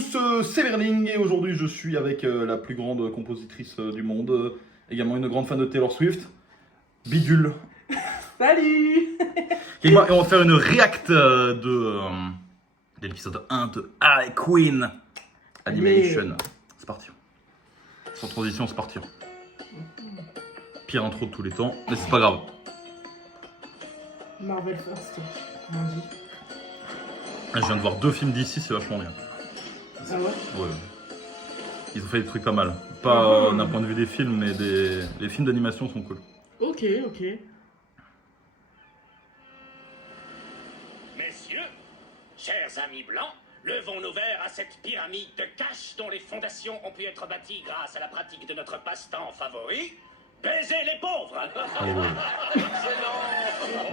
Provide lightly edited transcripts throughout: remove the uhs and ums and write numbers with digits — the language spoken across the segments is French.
tous, c'est Verling et aujourd'hui je suis avec la plus grande compositrice du monde, également une grande fan de Taylor Swift, Bidule. Salut. Et on va faire une react de l'épisode 1 de Harley Quinn Animation. C'est parti. Sans transition, c'est parti. Pire intro de tous les temps, mais c'est pas grave. Marvel First, comme on dit. Je viens de voir 2 films d'ici, c'est vachement bien. Ah ouais? Ouais. Ils ont fait des trucs pas mal. Pas d'un point de vue des films, mais les films d'animation sont cool. Ok, ok. Messieurs, chers amis blancs, levons nos verres à cette pyramide de cash dont les fondations ont pu être bâties grâce à la pratique de notre passe-temps favori, baiser les pauvres.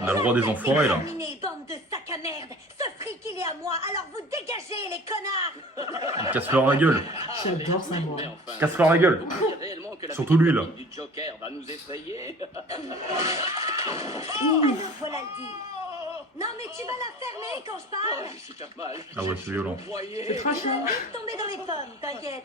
On a le roi des enfoirés là. Terminez, bande de sacs à merde. Ce fric, il est à moi, alors vous dégagez, les connards. Casse-leur la gueule. J'adore ça, moi. Casse-leur la gueule. Surtout lui, là. Du Joker va nous effrayer. Alors voilà le deal. Non mais tu vas la fermer quand je parle. C'est pas mal. Ah ouais, c'est violent. C'est trash, hein? Vite tomber dans les pommes, t'inquiète.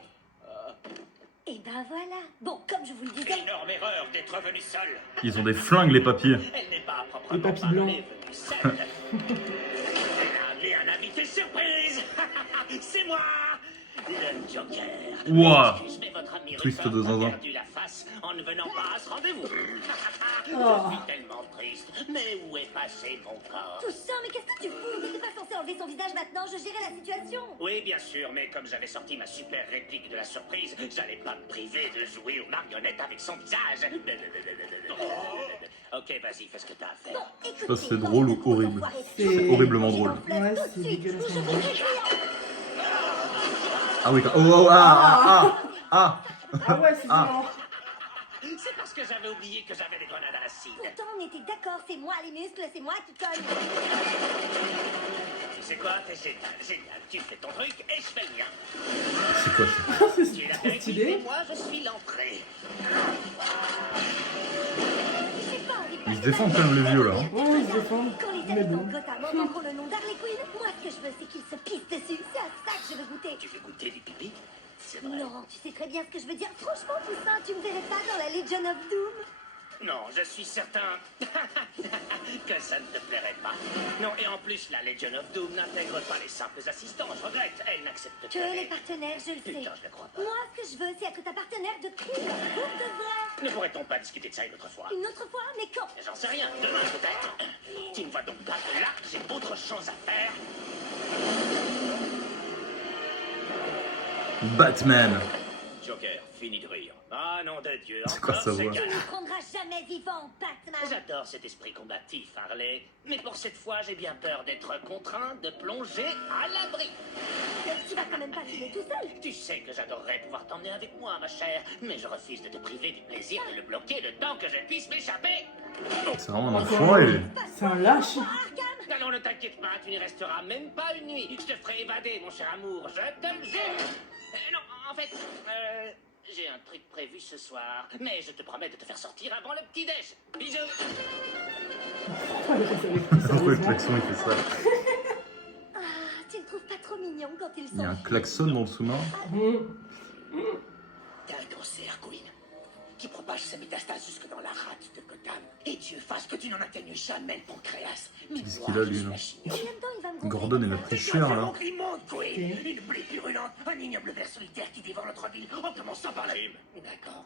Et ben voilà. Bon, comme je vous le disais, Énorme erreur d'être venu seul. Ils ont des flingues les papiers. Elle n'est pas Les proprement papis parlé blancs. venue seule. Elle a amené un invité surprise. C'est moi, le Joker. Ouah. Excusez votre ami Twist Rupert de zinzin. a perdu la face en ne venant pas à ce rendez-vous. Oh. Je suis tellement triste. Mais où est passé mon corps? tout ça, mais qu'est-ce que tu fous? T'étais pas censé enlever son visage maintenant, je gérais la situation. Oui, bien sûr, mais comme j'avais sorti ma super réplique de la surprise, j'allais pas me priver de jouer aux marionnettes avec son visage. Ok, vas-y, fais ce que t'as à faire. Bon, écoutez, sais pas si c'est quand drôle il ou a trop horrible. d'enfoirés, C'est horriblement drôle. Ouais, tout c'est de suite, dégueulasse. je vous récupère. Ah oui, ah. Ah ouais, c'est violent. C'est parce que j'avais oublié que j'avais des grenades à l'acide. Pourtant, on était d'accord, c'est moi les muscles, c'est moi qui cogne. Tu sais quoi? T'es génial, génial. Tu fais ton truc et je fais le mien. C'est quoi ça? C'est Tu es la trop tête stylé. et moi, je suis l'entrée. J'ai pas envie de Ils se passer défendent ma quand même vie les vieux là. hein. Ouais, ils se défendent. Quand les Mais habitants bon. de Gotham entendront le nom d'Harley Quinn, moi ce que je veux c'est qu'ils se pissent dessus. C'est à ça que je veux goûter. Tu veux goûter du pipi? C'est vrai. Non, tu sais très bien ce que je veux dire. Franchement, Poussin, tu me verrais pas dans la Legion of Doom. Non, je suis certain que ça ne te plairait pas. Non, et en plus, la Legion of Doom n'intègre pas les simples assistants. Je regrette, elle n'accepte Que pas les partenaires, je le sais. Putain, je ne crois pas. Moi, ce que je veux, c'est être ta partenaire de crime. Pour de vrai. Ne pourrait-on pas discuter de ça une autre fois? Une autre fois, mais quand? J'en sais rien, demain peut-être. Tu ne vois donc pas que là, j'ai autre chose à faire. Batman. Joker, fini de rire. Ah non de Dieu, C'est quoi encore sa ces voix? Tu gars-là. ne prendras jamais vivant, Batman. J'adore cet esprit combatif, Harley. Mais pour cette fois, j'ai bien peur d'être contraint de plonger à l'abri. Tu vas quand même pas filer tout seul. Tu sais que j'adorerais pouvoir t'emmener avec moi, ma chère. Mais je refuse de te priver du plaisir de le bloquer le temps que je puisse m'échapper. C'est vraiment un enfoiré lui. C'est un lâche. Arkham. Non, ne t'inquiète pas, tu n'y resteras même pas une nuit. Je te ferai évader, mon cher amour, je te le jure. Non, en fait, j'ai un truc prévu ce soir. Mais je te promets de te faire sortir avant le petit-déj. Bisous. Pourquoi elle fait ça avec lui, Pourquoi le sérieusement? klaxon il fait ça? Ah, tu le trouves pas trop mignon quand ils Il y a un sont... klaxon dans le sous-marin. T'as un cancer, Queen, qui propage sa métastase jusque dans la rate de Gotham. Et Dieu fasse que tu n'en atteignes jamais le pancréas. Mais Qu'est-ce moi, qu'il a, je lui, suis là? la En chignon. même temps, il va me Gordon est gonfler le comme plus ça. cher C'est là. mon Grimond, Queen. Ok. Une plaie purulente, un ignoble ver solitaire qui dévore notre ville en commençant par la hume. D'accord.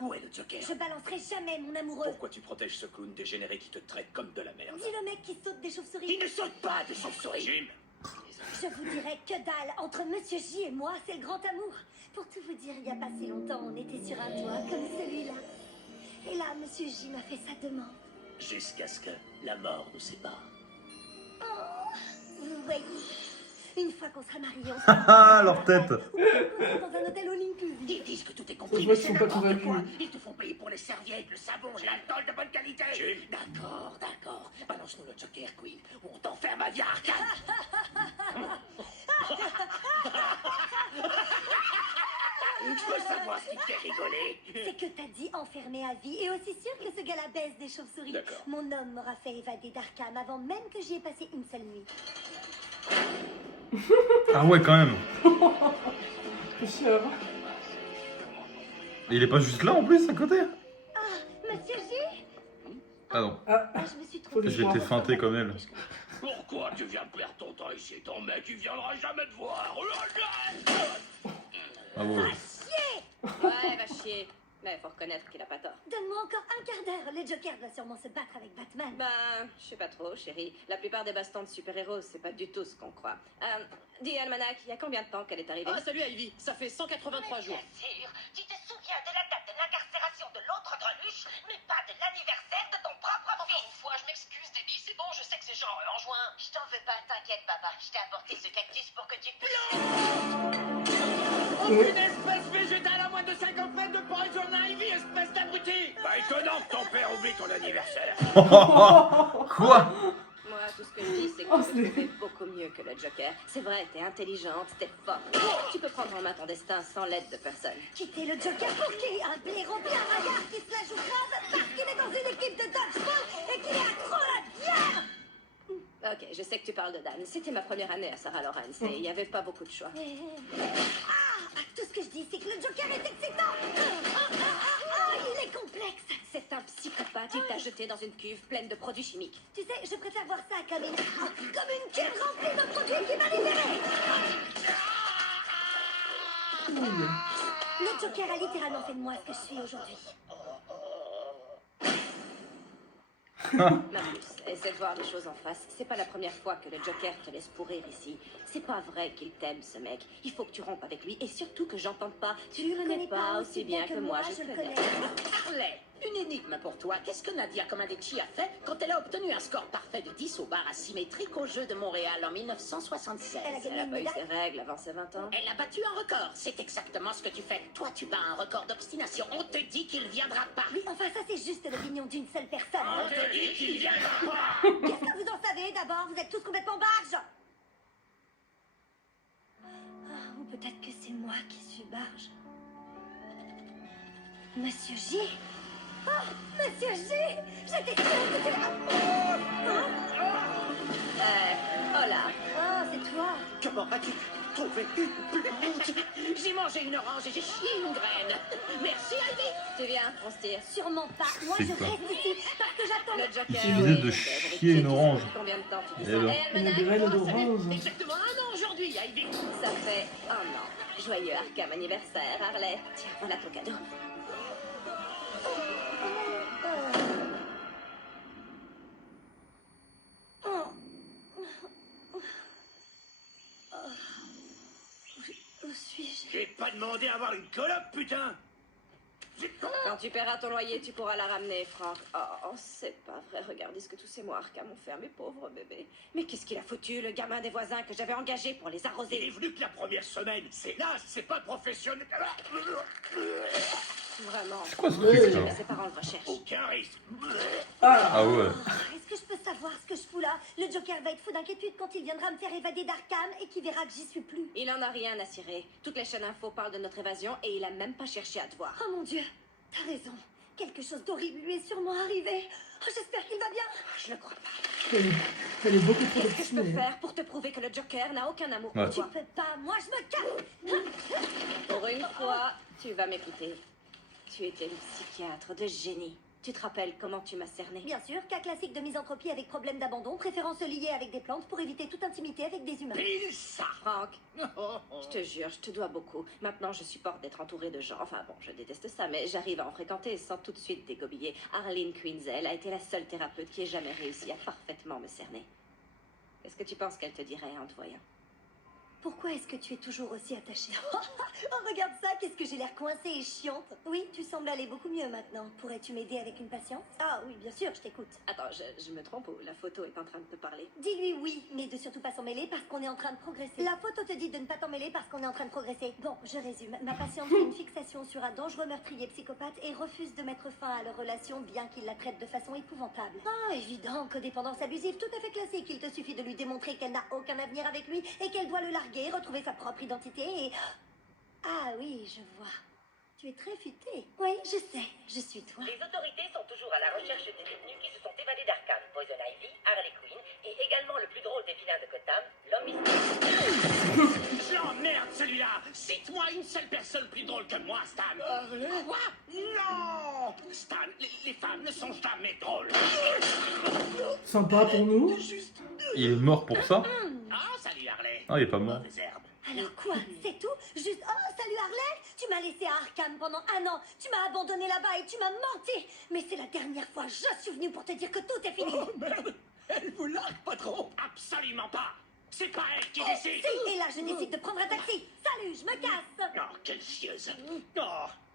Où est le Joker? Je balancerai jamais mon amoureux. Pourquoi tu protèges ce clown dégénéré qui te traite comme de la merde? Dis le mec qui saute des Il chauves-souris. ne saute pas de chauve-souris. Jim. Je vous dirais que dalle. Entre Monsieur J et moi, c'est le grand amour. Pour tout vous dire, il y a pas si longtemps, on était sur un toit comme celui-là. Et là, Monsieur J m'a fait sa demande. Jusqu'à ce que la mort nous sépare. Oh, vous voyez, une fois qu'on sera mariés, on sera... Ah, leur tête. dans un hôtel all inclusive. Ils disent que tout est Je compris, vois mais qu'ils c'est sont pas n'importe quoi. convaincus. Ils te font payer pour les serviettes, le savon, l'alcool de bonne qualité. D'accord, d'accord. Balance-nous le Joker, Queen, ou on t'enferme à vie à Arkham. Je veux savoir ce qui te fait rigoler. C'est que t'as dit enfermé à vie et aussi sûr que ce gars-là baisse des chauves-souris. D'accord. Mon homme m'aura fait évader d'Arkham avant même que j'y ai passé une seule nuit. Ah ouais, quand même. Chèvre. Et il est pas juste là en plus, à côté. Monsieur J. Pardon, Ah, Ah, je me suis Faut trompée. des j'ai été feinté comme elle. Pourquoi tu viens perdre ton temps ici? Ton mec, il viendra jamais te voir. Ah ouais. Ouais, va chier. Mais faut reconnaître qu'il a pas tort. Donne-moi encore un quart d'heure. Le Joker doit sûrement se battre avec Batman. Ben, je sais pas trop, chérie. La plupart des bastons de super-héros, c'est pas du tout ce qu'on croit. Dis, Almanac, il y a combien de temps qu'elle est arrivée? Ah, salut Ivy, ça fait 183 jours. Bien sûr, tu te souviens de la date de l'incarcération de l'autre greluche, mais pas de l'anniversaire de ton propre fils. Encore une fois, je m'excuse, Debbie, c'est bon, je sais que c'est genre en juin. Je t'en veux pas, t'inquiète, papa. Je t'ai apporté ce cactus pour que tu puisses... Aucune espèce végétale à moins de 50 mètres de Poison Ivy, espèce d'abruti. Pas étonnant que ton père oublie ton anniversaire. Quoi? Moi, tout ce que je dis, c'est que Oh, tu peux c'est- trouver beaucoup mieux que le Joker. C'est vrai, t'es intelligente, t'es forte. Tu peux prendre en main ton destin sans l'aide de personne. Quitter le Joker pour qui? Un blaireau bien ringard qui se la joue crade parce qu'il est dans une équipe de dodgeball et qu'il est accro à la bière. Ok, je sais que tu parles de Dan. C'était ma première année à Sarah Lawrence et il y avait pas beaucoup de choix. Tout ce que je dis, c'est que le Joker est excitant. Il est complexe. C'est un psychopathe, il t'a jeté dans une cuve pleine de produits chimiques. Tu sais, je préfère voir ça comme une cuve remplie de produits qui va libérer. Le Joker a littéralement fait de moi ce que je suis aujourd'hui. Ma puce, essaie de voir les choses en face. C'est pas la première fois que le Joker te laisse pourrir ici. C'est pas vrai qu'il t'aime, ce mec. Il faut que tu rompes avec lui et surtout que j'entende pas. Tu le connais pas aussi bien que moi, je le connais. Harley, une énigme pour toi. Qu'est-ce que Nadia Comaneci a fait quand elle a obtenu un score parfait de 10 au bar asymétrique aux Jeux de Montréal en 1976? Elle a gagné Elle a une pas eu médaille. ses règles avant ses 20 ans. Elle a battu un record. C'est exactement ce que tu fais. Toi, tu bats un record d'obstination. On te dit qu'il viendra pas. Oui, enfin, ça, c'est juste l'opinion d'une seule personne. On te dit qu'il viendra pas. Qu'est-ce que vous en savez d'abord? Vous êtes tous complètement barges. Ou peut-être que c'est moi qui suis barge. Monsieur J. Oh, Monsieur J. J'étais sûre que c'était... Hola. Oh, c'est toi. Comment as-tu trouvé une plante? J'ai mangé une orange et j'ai chié une graine. Merci, Ivy. Tu viens, on se tire. Sûrement pas. Moi, C'est je quoi? reste ici parce que j'attends... Le Joker. Il suffisait de oui, chier une orange. Combien de temps tu dis Eh ça? ben. Eh, Une Almanac, graine oh, ça fait- d'orange. Exactement un an aujourd'hui, Ivy. Ça fait un an. Joyeux Arkham anniversaire, Harley. Tiens, voilà ton cadeau. Où suis-je? J'ai pas demandé à avoir une coloc, putain. Quand tu paieras ton loyer, tu pourras la ramener, Franck. Oh, c'est pas vrai. Regardez ce que tous ces mots Arkham ont fait à mes pauvres bébés. Mais qu'est-ce qu'il a foutu, le gamin des voisins que j'avais engagé pour les Il est arroser? venu que la première semaine. C'est là, c'est pas professionnel. Vraiment. C'est quoi ce truc Mais là? ses parents le recherchent. Aucun risque. Ah ouais. Est-ce que je peux savoir ce que je fous là? Le Joker va être fou d'inquiétude quand il viendra me faire évader d'Arkham et qu'il verra que j'y suis plus. Il en a rien à cirer. Toutes les chaînes info parlent de notre évasion et il a même pas cherché à te voir. Oh mon Dieu, t'as raison. Quelque chose d'horrible lui est sûrement arrivé. Oh, j'espère qu'il va bien. Je le crois pas. Elle est beaucoup trop Qu'est-ce que je peux obstinée. faire pour te prouver que le Joker n'a aucun amour Ouais. pour Tu toi? peux pas, moi je me casse. Pour une fois, tu vas m'écouter. Tu étais une psychiatre de génie. Tu te rappelles comment tu m'as cerné? Bien sûr, cas classique de misanthropie avec problème d'abandon, préférence se lier avec des plantes pour éviter toute intimité avec des humains. Pile ça. Franck, je te jure, je te dois beaucoup. Maintenant, je supporte d'être entourée de gens. Enfin bon, je déteste ça, mais j'arrive à en fréquenter sans tout de suite dégobiller. Arlene Quinzel a été la seule thérapeute qui ait jamais réussi à parfaitement me cerner. Qu'est-ce que tu penses qu'elle te dirait en te voyant? Pourquoi est-ce que tu es toujours aussi attachée? Oh, regarde ça, qu'est-ce que j'ai l'air coincée et chiante. Oui, tu sembles aller beaucoup mieux maintenant. Pourrais-tu m'aider avec une patiente? Ah oui, bien sûr, je t'écoute. Attends, je me trompe ou la photo est en train de te parler? Dis-lui oui, mais de surtout pas s'en mêler parce qu'on est en train de progresser. La photo te dit de ne pas t'en mêler parce qu'on est en train de progresser. Bon, je résume. Ma patiente a une fixation sur un dangereux meurtrier psychopathe et refuse de mettre fin à leur relation bien qu'il la traite de façon épouvantable. Ah, évident, codépendance abusive, tout à fait classique. Il te suffit de lui démontrer qu'elle n'a aucun avenir avec lui et qu'elle doit le larguer, retrouver sa propre identité et... Ah oui, je vois. Tu es très futé. Oui, je sais, je suis toi. Les autorités sont toujours à la recherche des détenus qui se sont évadés d'Arkham. Poison Ivy, Harley Quinn et également le plus drôle des vilains de Gotham, l'homme mystère. Je l'emmerde celui-là. Cite-moi une seule personne plus drôle que moi, Stan. Quoi? Non. Stan, les femmes ne sont jamais drôles. Sympa pour nous. Il est mort pour ça? Ah, salut Harley. Ah, il est pas mort. Mauvaise herbe. Alors quoi? C'est tout? Juste, oh, salut Harley! Tu m'as laissé à Arkham pendant 1 an. Tu m'as abandonné là-bas et tu m'as menti. Mais c'est la dernière fois. Je suis venue pour te dire que tout est fini. Oh merde. Elle vous largue pas trop? Absolument pas. C'est pas elle qui Oh, décide. si, et là, je décide de prendre un taxi. Salut, je me casse. Oh, quelle chieuse.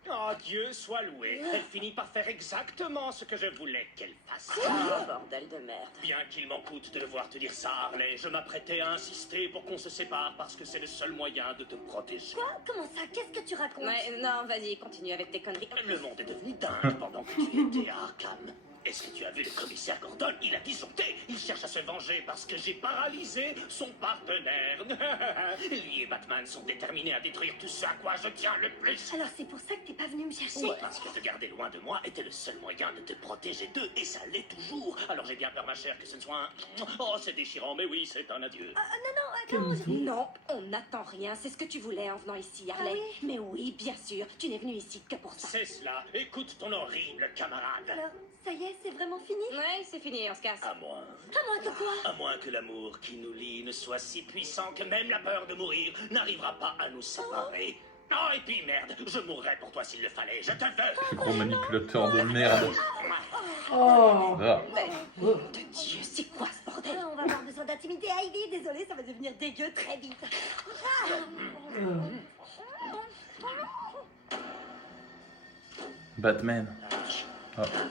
Oh, Dieu soit loué. Elle finit par faire exactement ce que je voulais qu'elle fasse. Oh, bordel de merde. Bien qu'il m'en coûte de devoir te dire ça, Harley, je m'apprêtais à insister pour qu'on se sépare parce que c'est le seul moyen de te protéger. Quoi? Comment ça? Qu'est-ce que tu racontes? Ouais, non, vas-y, continue avec tes conneries. Le monde est devenu dingue pendant que tu étais à Arkham. Est-ce que tu as vu le commissaire Gordon? Il a disjoncté. Il cherche à se venger parce que j'ai paralysé son partenaire. Lui et Batman sont déterminés à détruire tout ce à quoi je tiens le plus. Alors c'est pour ça que t'es pas venu me chercher? Oui, parce que te garder loin de moi était le seul moyen de te protéger d'eux, et ça l'est toujours. Alors j'ai bien peur, ma chère, que ce ne soit un... Oh, c'est déchirant, mais oui, c'est un adieu. Non, Non, on n'attend rien. C'est ce que tu voulais en venant ici, Harley. Ah oui? Mais oui, bien sûr, tu n'es venu ici que pour ça. C'est cela. Écoute ton horrible camarade. alors, ça y est, c'est vraiment fini? Ouais, c'est fini, on se casse. À moins... À moins que quoi? À moins que l'amour qui nous lie ne soit si puissant que même la peur de mourir n'arrivera pas à nous séparer. Oh, et puis merde, je mourrais pour toi s'il le fallait, je te veux. Gros manipulateur de merde. Oh. Ah. Mais, Oh. de Dieu, c'est quoi ce bordel? On va avoir besoin d'intimité, Ivy. Désolée, ça va devenir dégueu très vite. Batman. Marche, Ah. arrête.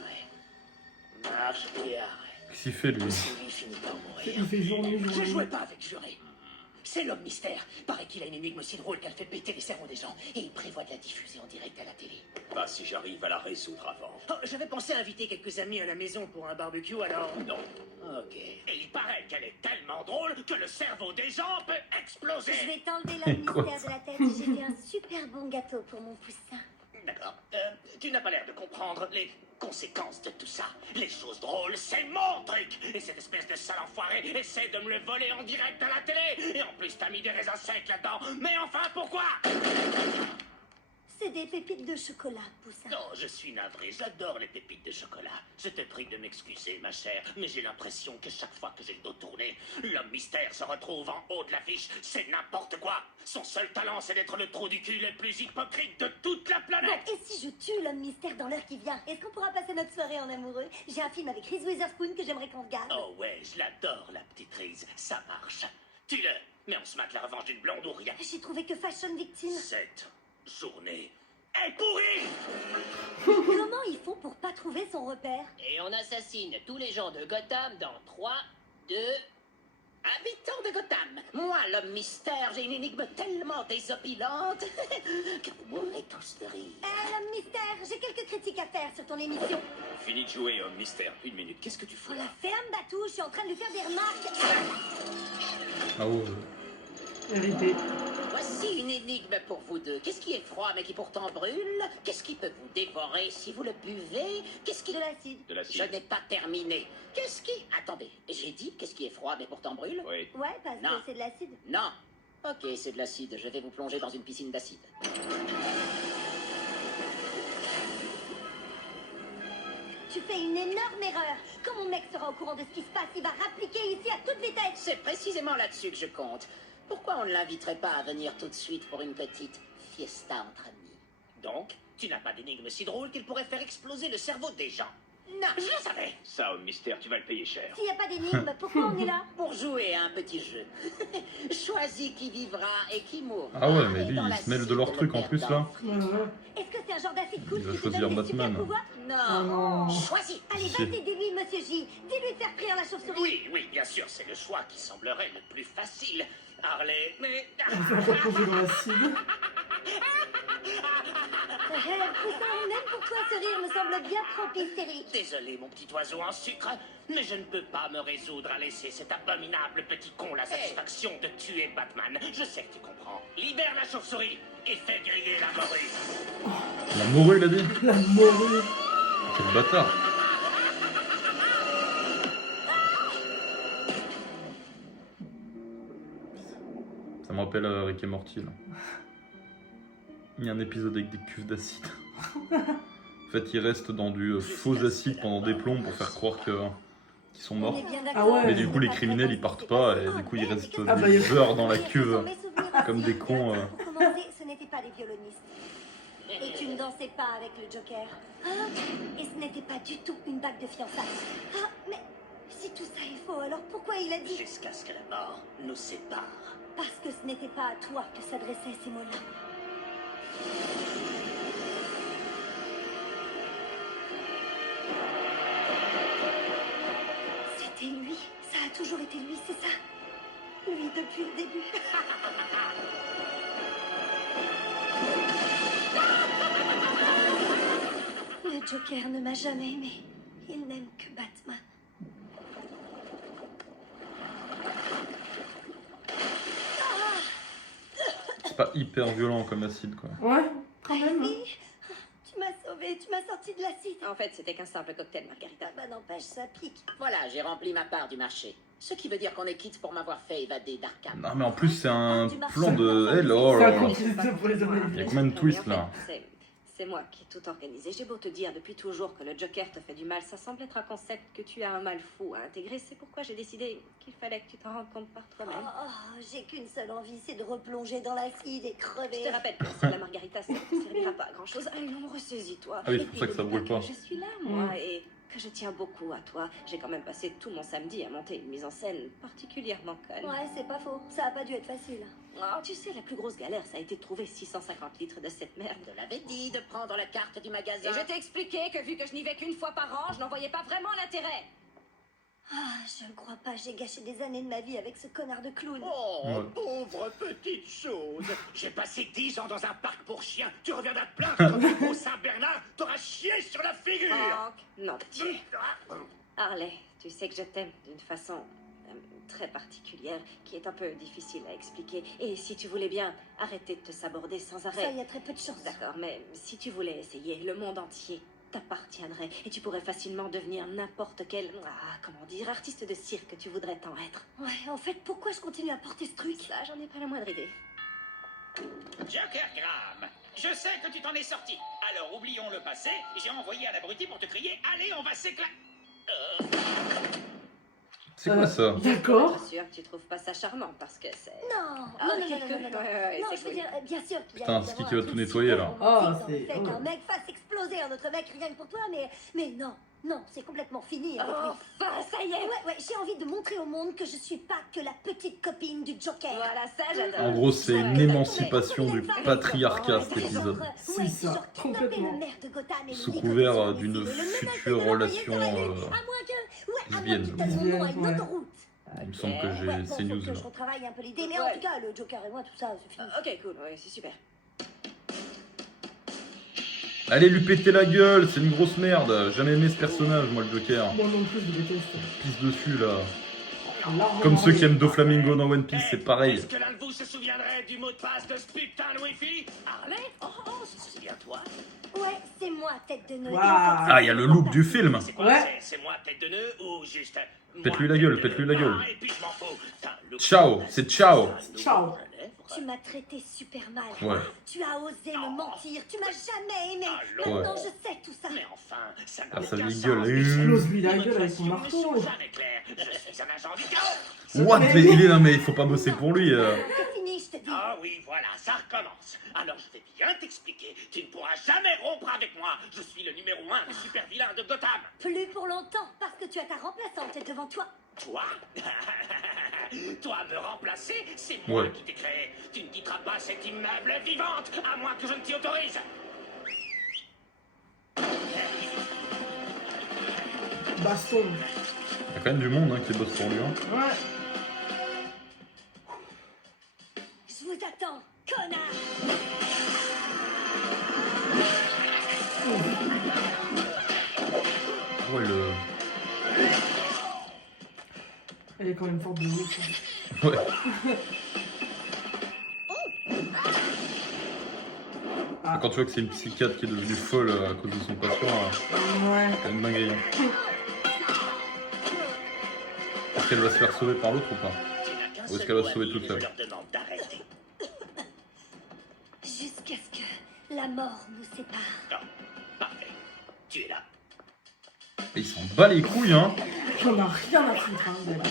Marche et arrête. Qu'est-ce qu'il fait lui? Sylvie finit par mourir. Il fait journée, Je journée. jouais pas avec Juré. C'est l'homme mystère. Paraît qu'il a une énigme aussi drôle qu'elle fait péter les cerveaux des gens. Et il prévoit de la diffuser en direct à la télé. Pas si j'arrive à la résoudre avant. Oh, j'avais pensé inviter quelques amis à la maison pour un barbecue, alors... Non. Ok. Et il paraît qu'elle est tellement drôle que le cerveau des gens peut exploser. Je vais t'enlever l'homme mystère de la tête. J'ai fait un super bon gâteau pour mon poussin. D'accord. Tu n'as pas l'air de comprendre les conséquences de tout ça. Les choses drôles, c'est mon truc. Et cette espèce de sale enfoiré essaie de me le voler en direct à la télé. Et en plus, t'as mis des raisins secs là-dedans. Mais enfin, pourquoi? C'est des pépites de chocolat, poussin. Non, je suis navré. J'adore les pépites de chocolat. Je te prie de m'excuser, ma chère, mais j'ai l'impression que chaque fois que j'ai le dos tourné, l'homme mystère se retrouve en haut de l'affiche. C'est n'importe quoi. Son seul talent, c'est d'être le trou du cul le plus hypocrite de toute la Bon, planète. et si je tue l'homme mystère dans l'heure qui vient? Est-ce qu'on pourra passer notre soirée en amoureux? J'ai un film avec Reese Witherspoon que j'aimerais qu'on regarde. Oh ouais, je l'adore, la petite Reese. Ça marche. Tue-le. Mais on se mate la revanche d'une blonde ou rien. J'ai trouvé que Fashion Victime. Cette journée est pourrie. Comment ils font pour pas trouver son repère? Et on assassine tous les gens de Gotham dans 3, 2... Habitants de Gotham, moi, l'homme mystère, j'ai une énigme tellement désopilante que vous mourrez tous de rire. L'homme mystère, j'ai quelques critiques à faire sur ton émission. Fini de jouer, homme mystère. Une minute, qu'est-ce que tu Oh fous la là? ferme, Batou, je suis en train de lui faire des remarques. Ah ouais. RIP. Voici une énigme pour vous deux. Qu'est-ce qui est froid mais qui pourtant brûle? Qu'est-ce qui peut vous dévorer si vous le buvez? Qu'est-ce qui... De l'acide. De la Je cire. n'ai pas terminé. Qu'est-ce qui... Attendez, j'ai dit qu'est-ce qui est froid mais pourtant brûle? Oui. Ouais, parce Non. que c'est de l'acide. Non. Ok, c'est de l'acide. Je vais vous plonger dans une piscine d'acide. Tu fais une énorme erreur. Quand mon mec sera au courant de ce qui se passe, il va rappliquer ici à toute vitesse. C'est précisément là-dessus que je compte. Pourquoi on ne l'inviterait pas à venir tout de suite pour une petite fiesta entre amis? Donc, tu n'as pas d'énigme si drôle qu'il pourrait faire exploser le cerveau des gens. Non, je le savais. Ça, homme mystère, tu vas le payer cher. S'il n'y a pas d'énigme, pourquoi on est là? Pour jouer à un petit jeu. Choisis qui vivra et qui mourra. Ah ouais, mais Et lui, dans il la se mêle de cible, leur le truc en plus là. perdant. Ouais, ouais. Est-ce que c'est un genre d'acide cool Il va qui te choisir donne des Batman. super pouvoirs? Oh Non. non. Choisis. Allez, Si. vas-y, dis-lui, monsieur J. Dis-lui de faire prier la chauve-souris. Oui, oui, bien sûr, c'est le choix qui semblerait le plus facile. Harley, mais... On fait encore plonger dans l'acide. Poussin, même pour toi, ce rire me semble bien trop hystérique. Désolé, mon petit oiseau en sucre, mais je ne peux pas me résoudre à laisser cet abominable petit con la satisfaction de tuer Batman. Je sais que tu comprends. Libère la chauve-souris et fais griller la morue. La morue, il a dit. La morue. Quel bâtard. Ça me rappelle Rick et Morty, là. Il y a un épisode avec des cuves d'acide. En fait, ils restent dans du faux acide pendant des plombs pour faire croire qu'ils sont morts. Ah ouais. Mais du coup, les criminels, ils partent pas et du coup, ils restent Ah bah, des heures dans la cuve comme des cons. Pour commencer, ce n'étaient pas des violonistes. Et tu ne dansais pas avec le Joker. Ah, et ce n'était pas du tout une bague de fiançailles. Ah, mais si tout ça est faux, alors pourquoi il a dit... Jusqu'à ce que la mort nous sépare. Parce que ce n'était pas à toi que s'adressaient ces mots-là. C'était lui. Ça a toujours été lui, c'est ça? Lui depuis le début. Le Joker ne m'a jamais aimé. Il n'aime que Batman. C'est pas hyper violent comme acide, quoi. Ouais, quand même. Ivy, tu m'as sauvé, tu m'as sorti de l'acide. En fait, c'était qu'un simple cocktail, Margarita. Bah n'empêche, ça pique. Voilà, j'ai rempli ma part du marché. Ce qui veut dire qu'on est quitte pour m'avoir fait évader d'Arkham. Non, mais en plus, c'est un plan de. Eh là, oh Ça là là. continue pour les Il y a années. combien de twists là? C'est moi qui ai tout organisé. J'ai beau te dire depuis toujours que le Joker te fait du mal, ça semble être un concept que tu as un mal fou à intégrer. C'est pourquoi j'ai décidé qu'il fallait que tu t'en rendes compte par toi-même. Oh, j'ai qu'une seule envie, c'est de replonger dans l'acide et crever. Je te rappelle que c'est la Margarita, ça ne servira pas à grand chose. Allons, ressaisis-toi. Ah oui, c'est pour ça que ça brûle pas. Je suis là, moi, et que je tiens beaucoup à toi. J'ai quand même passé tout mon samedi à monter une mise en scène particulièrement conne. Ouais, c'est pas faux. Ça a pas dû être facile. Oh, tu sais, la plus grosse galère, ça a été de trouver 650 litres de cette merde. Je te l'avais dit de prendre la carte du magasin. Et je t'ai expliqué que vu que je n'y vais qu'une fois par an, je n'en voyais pas vraiment l'intérêt. Ah, je ne crois pas, j'ai gâché des années de ma vie avec ce connard de clown. Oh, Ouais. pauvre petite chose. J'ai passé 10 ans dans un parc pour chiens. Tu reviendras te plaindre quand au Saint-Bernard t'auras chié sur la figure. Hank, non, pitié. Harley, tu sais que je t'aime d'une façon très particulière, qui est un peu difficile à expliquer. Et si tu voulais bien arrêter de te saborder sans arrêt... Ça, y a très peu de chance. D'accord, mais si tu voulais essayer, le monde entier t'appartiendrait et tu pourrais facilement devenir n'importe quel, comment dire, artiste de cirque que tu voudrais tant être. Ouais, en fait, pourquoi je continue à porter ce truc? Ça, j'en ai pas la moindre idée. Joker Graham, je sais que tu t'en es sorti. Alors oublions le passé. J'ai envoyé un abruti pour te crier « Allez, on va s'éclater !» C'est quoi ça? D'accord. Je suis sûre que tu trouves pas ça charmant parce que c'est... Non, Ah, non, non, quelque- non, non, non, non. ouais, Non, c'est je veux cool. dire, bien sûr qu'il y a Putain, évidemment c'est qui un va truc tout nettoyer, là? super Ah, romantique dans le c'est- fait qu'un mec fasse exploser un autre mec rien que pour toi, mais non, non, c'est complètement fini avec lui. Enfin, ça y est. Ouais, j'ai envie de montrer au monde que je suis pas que la petite copine du Joker. Voilà, ça, j'adore. En gros, c'est une Ouais, émancipation du ouais, patriarcat, ouais, cet épisode. genre, C'est ouais, ça, genre kidnapper complètement. le maire de Gotham et Sous le couvert ligoter sur d'une le ciel, le menacer future de l'envoyer relation, sur la lune, à moins que, ouais, à moins lesbienne. qu'il donne mon nom à une Ouais. autoroute. Il me semble que Ouais, j'ai bon, ces faut news que là. je retravaille un peu l'idée, mais en Ouais. tout cas, le Joker et moi, tout ça, c'est fini. Ok, cool, ouais, c'est super. Allez lui péter la gueule, c'est une grosse merde. Jamais aimé ce personnage, moi le Joker. Moi non plus, je déteste. Pisse dessus là. Largement. Comme ceux qui aiment Doflamingo dans One Piece, c'est pareil. Est-ce que l'un de vous se souviendrait du mot de passe de ce putain de Wi-Fi? Harley? Oh, c'est bien toi. Ouais, c'est moi, tête de nœud. Waouh. Ah, il y a le look du film. C'est quoi? Ouais. C'est moi tête de nœud ou juste... moi, Pète-lui la tête gueule, de pète-lui nœud? la gueule. Ah, et puis je m'en fous. T'as un look- Ciao, c'est ciao. Ciao. Tu m'as traité super mal. Ouais. Tu as osé me mentir. Tu m'as jamais aimé. Alors. Maintenant, je sais tout ça. Mais enfin, ça n'a Ah, ça aucun lui sens. gueule. Explose-lui la Les gueule avec son motivations marteau. ne sont jamais claires. Je suis un agent du chaos. What? Mais il est là, mais il faut pas bosser pour lui. C'est fini, je te dis. Ah oui, voilà, ça recommence. Alors je vais bien t'expliquer. Tu ne pourras jamais rompre avec moi. Je suis le numéro 1 des super vilains de Gotham. Plus pour longtemps, parce que tu as ta remplaçante devant toi. Toi Toi me remplacer, c'est moi Ouais. qui t'ai créé. Tu ne quitteras pas cette immeuble vivante, à moins que je ne t'y autorise. Baston. Il y a quand même du monde hein, qui bosse pour lui. Hein. Ouais. Je vous attends, connard. Ouais, le... Elle est quand même forte de ouf. Ouais. Ah. Quand tu vois que c'est une psychiatre qui est devenue folle à cause de son patient, Ouais. c'est quand même dinguerie. Est-ce qu'elle va se faire sauver par l'autre ou pas? Tu n'as qu'un Ou est-ce seul qu'elle va mot se à sauver dire toute et seule? Je leur demande d'arrêter. Jusqu'à ce que la mort nous sépare. Non, parfait. Tu es là. Et il s'en bat les couilles, hein. J'en ai rien à foutre, hein, d'elle.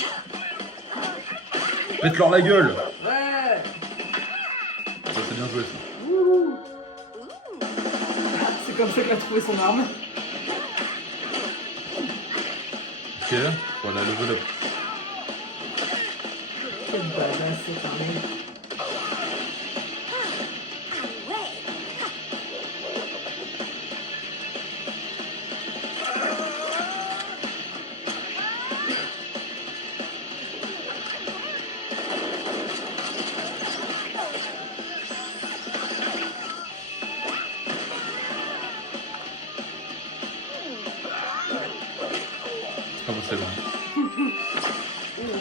Pète-leur la gueule. Ouais. Ça, c'est bien joué, ça. Ouh. C'est comme ça qu'elle a trouvé son arme. Ok, voilà, level up. Quelle badass cette armée. Ouais. C'est pas possible.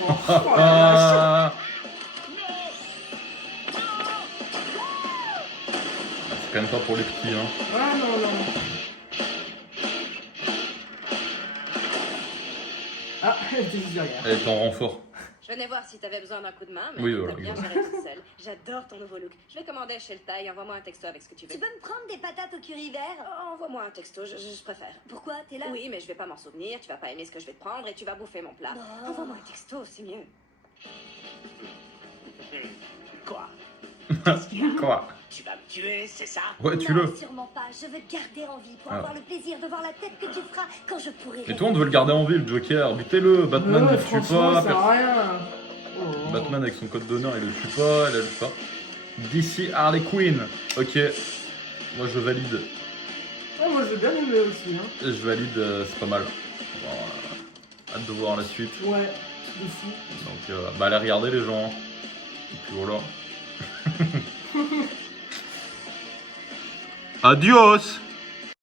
Oh, oh la vache. Ah, c'est quand même pas pour les petits, hein. Ah non, non. Ah, elle était juste derrière. Elle est en renfort. Je venais voir si t'avais besoin d'un coup de main, mais Oui, t'as voilà, bien exact. géré toute seule. J'adore ton nouveau look. Je vais commander chez le taille, envoie-moi un texto avec ce que tu veux. Tu peux me prendre des patates au curry vert? Oh, envoie-moi un texto, je préfère. Pourquoi? T'es là? Oui, mais je vais pas m'en souvenir, tu vas pas aimer ce que je vais te prendre et tu vas bouffer mon plat. Non. Envoie-moi un texto, c'est mieux. Quoi? Quoi? Tu vas me tuer, c'est ça? Ouais, Non, tue-le. sûrement pas. Je veux te garder en vie pour Ah. avoir le plaisir de voir la tête que tu feras quand je pourrai. Mais tout le monde veut le garder en vie, le Joker. Butez-le. Batman ne Ouais, le tue franchement, pas. ça sert à rien. Oh. Batman avec son code d'honneur, il le tue pas, elle le tue pas. DC Harley Quinn. Ok. Moi je valide. Oh, moi j'ai bien aimé aussi. Hein. Je valide, c'est pas mal. Bon, hâte de voir la suite. Ouais, de fou. Donc bah allez regarder les gens. Et puis voilà. Adios.